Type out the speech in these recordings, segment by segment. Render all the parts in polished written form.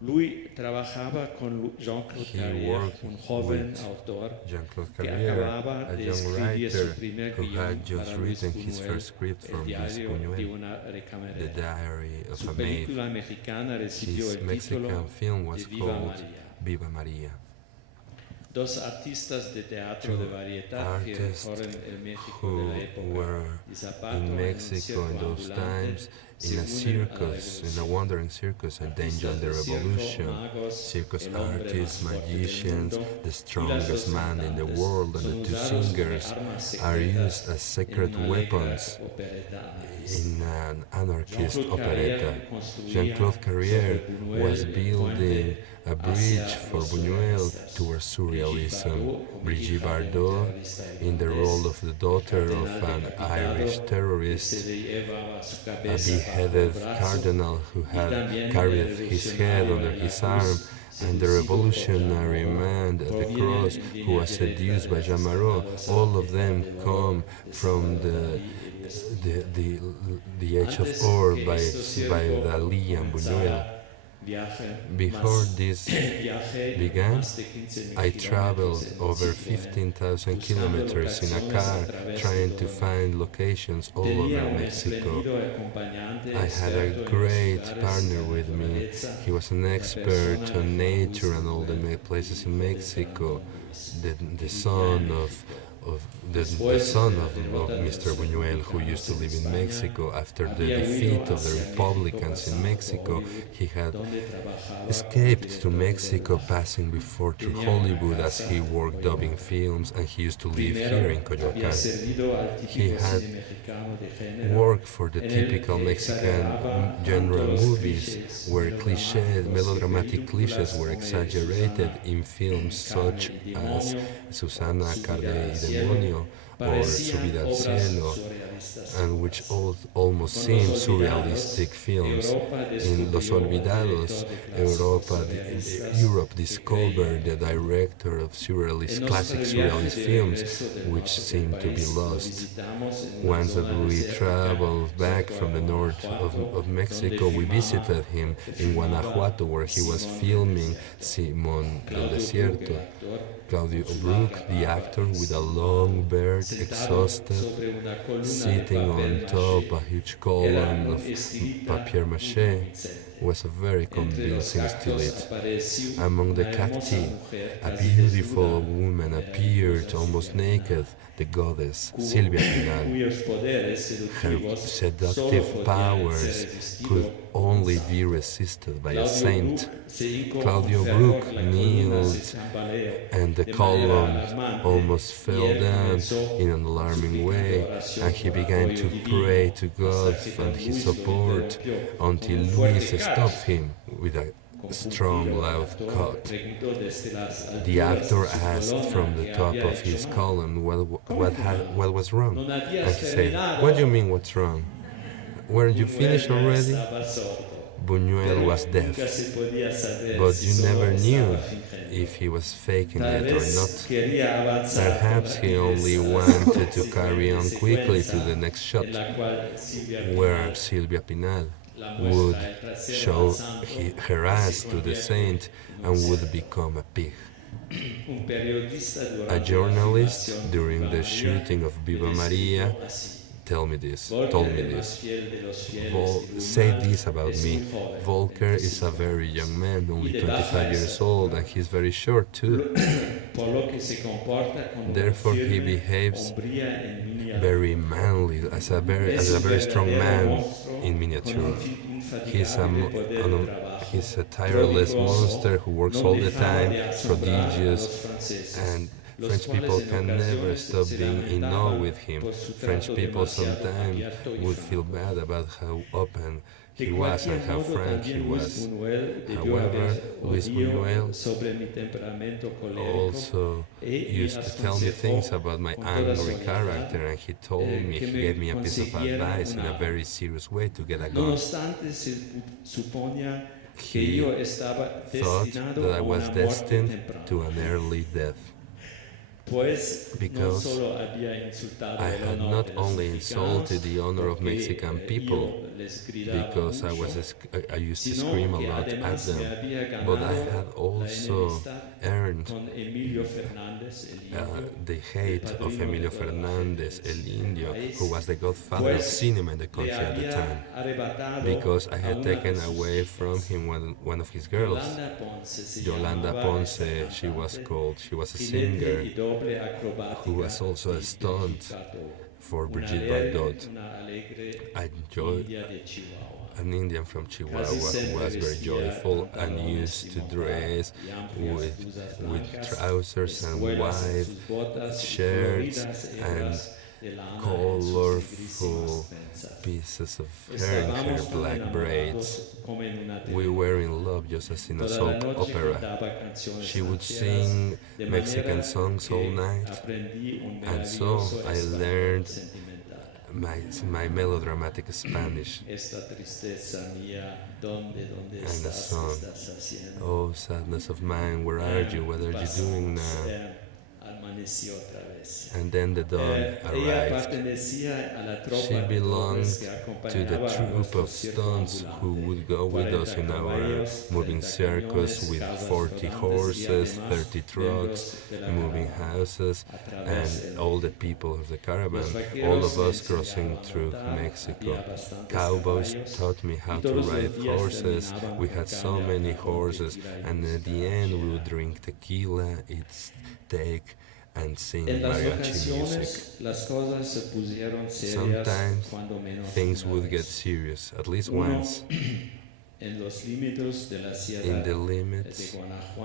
Lui trabajaba con Jean-Claude He Carrière, worked un joven with autor Jean-Claude que Carrière, acababa a de young escribir su writer primer who guión had just para Luis written his Buñuel, first script El for Luis diario de Buñuel, una The recamerera. Diary of Su a Maid. película mexicana recibió His el Mexican título film de was Viva called María. Viva Maria. Dos artistas de teatro de Two variedad que artists recorren el México de who la época were de Zapato in en un Mexico in circo those ambulante times se in a unen a la circus, in a revolución. wandering circus, and then Artistas joined the de circo, revolution. magos, Circus el hombre más artists, fuerte del magicians, mundo the y las strongest dos man in the cantantes world, and son the two usados como singers armas are secretas used as en secret una alegre weapons opereta anarquista. in an anarchist Jean-Claude operetta. Carrière construía Jean-Claude Carrière sobre Buñuel was el building puente a hacia bridge for los Buñuel surrealistas. towards surrealism. Brigitte Brigitte Bardot, Bardot, in the role of the daughter of an Irish que terrorist, se le llevaba su a cabeza beheaded bajo el brazo, cardinal who y had también carried el his head revolucionario under en la his cruz, arm, and the seducido por revolutionary Jean man at the proviene cross en who línea was directa seduced by del Jean Marot. aficionado All of them del oro come de from Salvador Dalí y Luis the age of Antes ore que by este circo Dalí and Buñuel. comenzara, Before this viaje began, más de 15,000 I kilómetros traveled en over bicicleta, 15,000 buscando kilometers in a locaciones car a través de trying todo to el find locations all Tenía over un Mexico. espléndido acompañante I had a experto en los great lugares partner de la with me. naturaleza, He was an la expert persona on de Juan nature Luis and all the Manuel, places in hijo de Mexico. Fernando Luis, The que vivía son en of México. the Después son de la of derrota de Mr. los Buñuel, who used to republicanos en live in España, Mexico. After the había defeat huido of the hacia Republicans in México Mexico, pasando por he had donde trabajaba escaped como to director de Mexico, doblaje. passing before through Tenía una Hollywood as casa he en worked dubbing Coyoacán. films, and he used to live Primero here in había Coyoacán. servido al He típico had cine mexicano de género, worked for the en el typical que Mexican exageraba genre tanto los movies clichés where clichés, melodramáticos y melodramatic clichés películas were como exaggerated Susana, in films Carne such y as Demonio, Susana, Su Carne vida y al cielo, Demonio or parecían Subida al obras Cielo, surrealistas and which seguras. almost Con seem Los surrealistic Olvidados, films. Europa In Los descubrió al Olvidados, director de clásicos Europe surrealistas que discovered the creía. director of En classic nuestro viaje surrealist de films, regreso del which norte del seemed to be país, lo lost. visitamos en una Once that zona we desértica traveled back cerca from the de north Guanajuato, of Mexico, we visited him in Guanajuato, where he was filming Simón del Desierto. Claudio Brook, the actor, with a long beard, exhausted, sitting on top a huge column of papier-mâché, was a very convincing stylist. Among the cacti, a beautiful woman appeared, almost naked, the goddess Silvia Pinal. Her seductive powers could only be resisted by a saint. Claudio Brook kneeled, and the column almost fell down in an alarming way, and he began to pray to God and his support until Luis stopped him with a strong, loud cut. The actor asked from the top of his column what was wrong, and he said, "What do you mean what's wrong? Weren't you finished already?" Buñuel was deaf, but you never knew if he was faking it or not. Perhaps he only wanted to carry on quickly to the next shot, where Silvia Pinal would show her ass to the saint and would become a pig. A journalist during the shooting of Viva Maria told me this. Say this about me. Volker is a very young man, only 25 years old, and he's very short too. Therefore, he behaves very manly, as a very strong man in miniature. He's a tireless monster who works all the time, prodigious, and French people can never stop being in awe with him. French people sometimes would feel bad about how open he was and how frank he was. However, Luis Buñuel also used to tell me things about my angry character, and he gave me a piece of advice in a very serious way to get a gun. He thought that I was destined to an early death. because I had not only insulted the honor of Mexican people, because I used to scream a lot at them, but I had also earned the hate of Emilio Fernandez, El Indio, who was the godfather of cinema in the country at the time, because I had taken away from him one of his girls, Yolanda Ponce, she was a singer, who was also a stunt for Brigitte Bardot. An Indian from Chihuahua who was very joyful and used to dress with trousers and white shirts and colorful pieces of hair in her black braids. We were in love just as in a soap opera. She would sing Mexican songs all night, and so I learned my melodramatic Spanish and a song. Oh, sadness of mine, where are you? What are you doing now? And then the dawn arrived. She belonged to the troupe of stunts who would go with us in our moving circus with 40 horses, 30 trucks, moving houses, and all the people of the caravan, all of us crossing through Mexico. Cowboys taught me how to ride horses. We had so many horses, and at the end we would drink tequila, eat steak, and sing mariachi music. Sometimes things would get serious, at least once. In the limits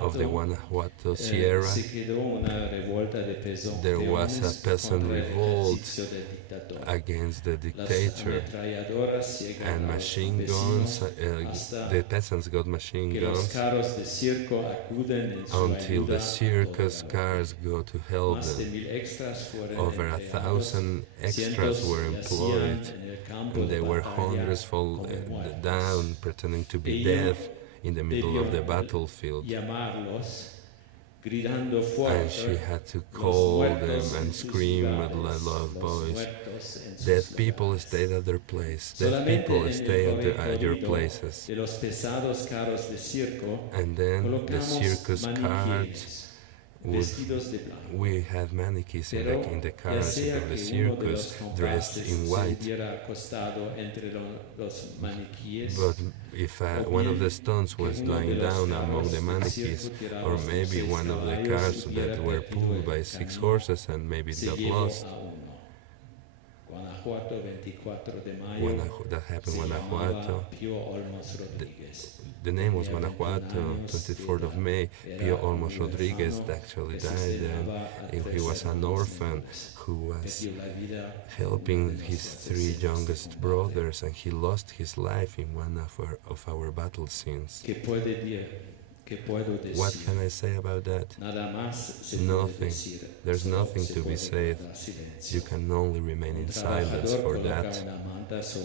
of the Guanajuato Sierra, there was a peasant revolt against the dictator, and machine guns, the peasants got machine guns until the circus cars go to help them. Over 1,000 extras were employed, and there were hundreds fall down pretending to be dead in the middle of the battlefield. And she had to call them and scream with a loud voice. Dead people stayed at their place. Dead people stay at your places. And then the circus cards we had mannequins in the cars of the circus dressed in white. But if one of the stunts was lying down among the mannequins, or maybe one of the cars that were pulled by 6 horses and maybe it got lost, that happened in Guanajuato. The name was Guanajuato, 24th of May. Pio Olmos Rodriguez actually died there. He was an orphan who was helping his 3 youngest brothers, and he lost his life in one of our battle scenes. What can I say about that? Nothing. There's nothing to be said. You can only remain in silence for that.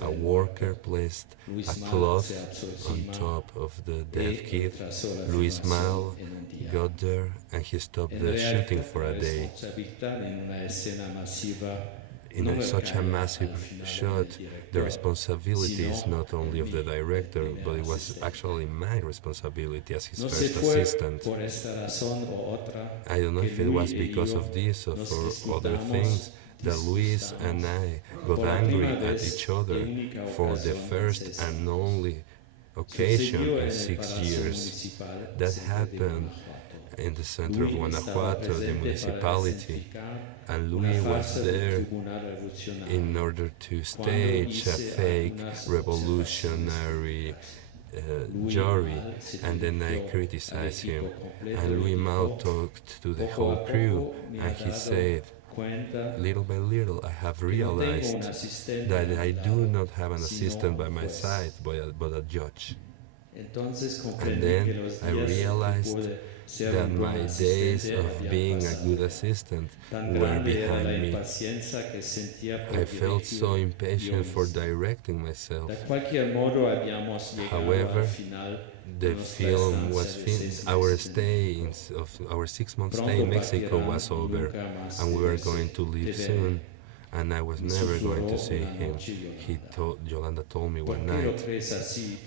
A worker placed a cloth on top of the dead kid. Luis Mal got there and he stopped the shooting for a day. In such a massive shot, the responsibility is not only of the director, but it was actually my responsibility as his first assistant. I don't know if it was because of this or for other things that Luis and I got angry at each other for the first and only occasion in 6 years. That happened in the center of Guanajuato, the municipality, and Luis was there in order to stage a fake revolutionary jury, and then I criticized him, and Luis Mal talked to the whole crew, and he said, little by little I have realized that I do not have an assistant by my side, but a judge. And then I realized that my days of being a good assistant were behind me. I felt so impatient for directing myself. However, the film was finished. Our 6-month stay in Mexico was over, and we were going to leave soon. And I was never going to see him. Yolanda told me one night,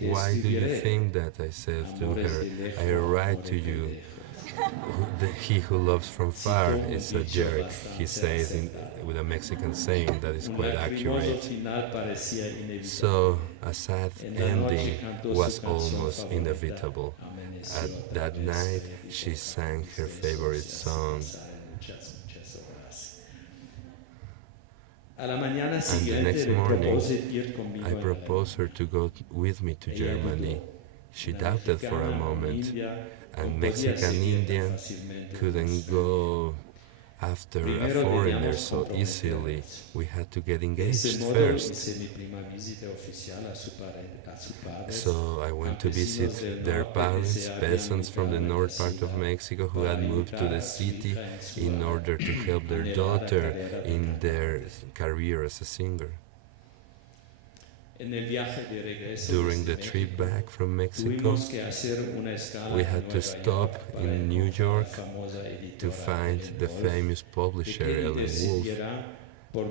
"Why do you think that?" I said to her. "I write to you. He who loves from far is a jerk," he says with a Mexican saying that is quite accurate. So a sad ending was almost inevitable. At that night, she sang her favorite song. And the next morning, I proposed her to go with me to Germany. She doubted for a moment, and Mexican Indian couldn't go after a foreigner so easily. We had to get engaged first. So I went to visit their parents, peasants from the north part of Mexico who had moved to the city in order to help their daughter in their career as a singer. During the trip back from Mexico, we had to stop in New York to find the famous publisher Ellen Wolf,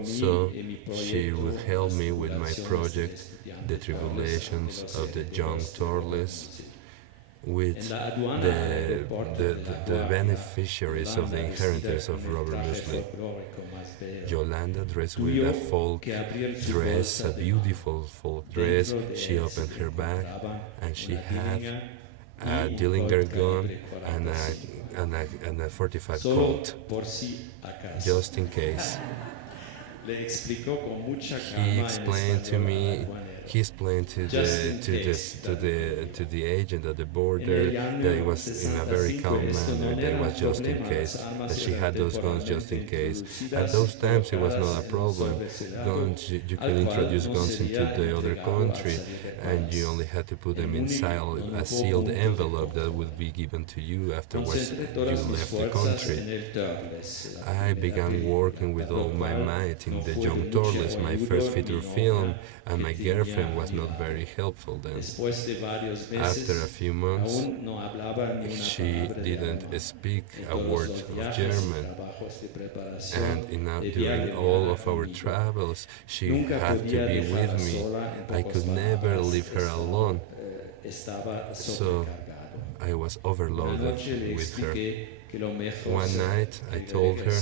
so she would help me with my project, The Tribulations of the Young Torles, with the beneficiaries of the inheritance of Robert Muesli. Yolanda, dressed with a folk dress, a beautiful folk dress, she opened her bag and she had a Dillinger gun and a 45 Colt, just in case. He explained to me. He explained to the agent at the border that it was in a very calm manner, that it was just in case, that she had those guns just in case. At those times it was not a problem. Guns, you could introduce guns into the other country, and you only had to put them inside a sealed envelope that would be given to you afterwards you left the country. I began working with all my might in The Young Torles, my first feature film, and my girlfriend was not very helpful then. After a few months, she didn't speak a word of German, and during all of our travels, she had to be with me. I could never leave her alone, so I was overloaded with her. One night I told her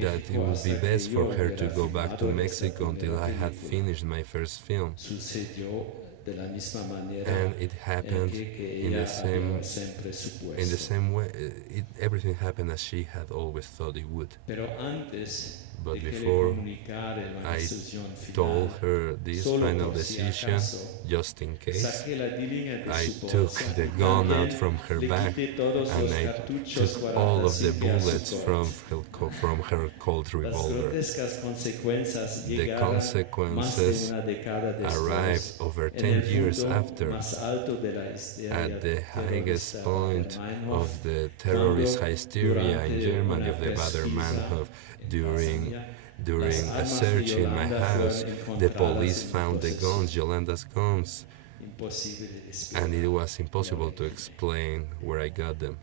that it would be best for her to go back to Mexico until I had finished my first film. And it happened in the same way. Everything happened as she had always thought it would. But before I told her this final decision, just in case, I took the gun out from her bag and I took all of the bullets from her Colt revolver. The consequences arrived over 10 years after, at the highest point of the terrorist hysteria in Germany of the Baader-Meinhof. During a search in my house, the police found the guns, Yolanda's guns, and it was impossible to explain where I got them.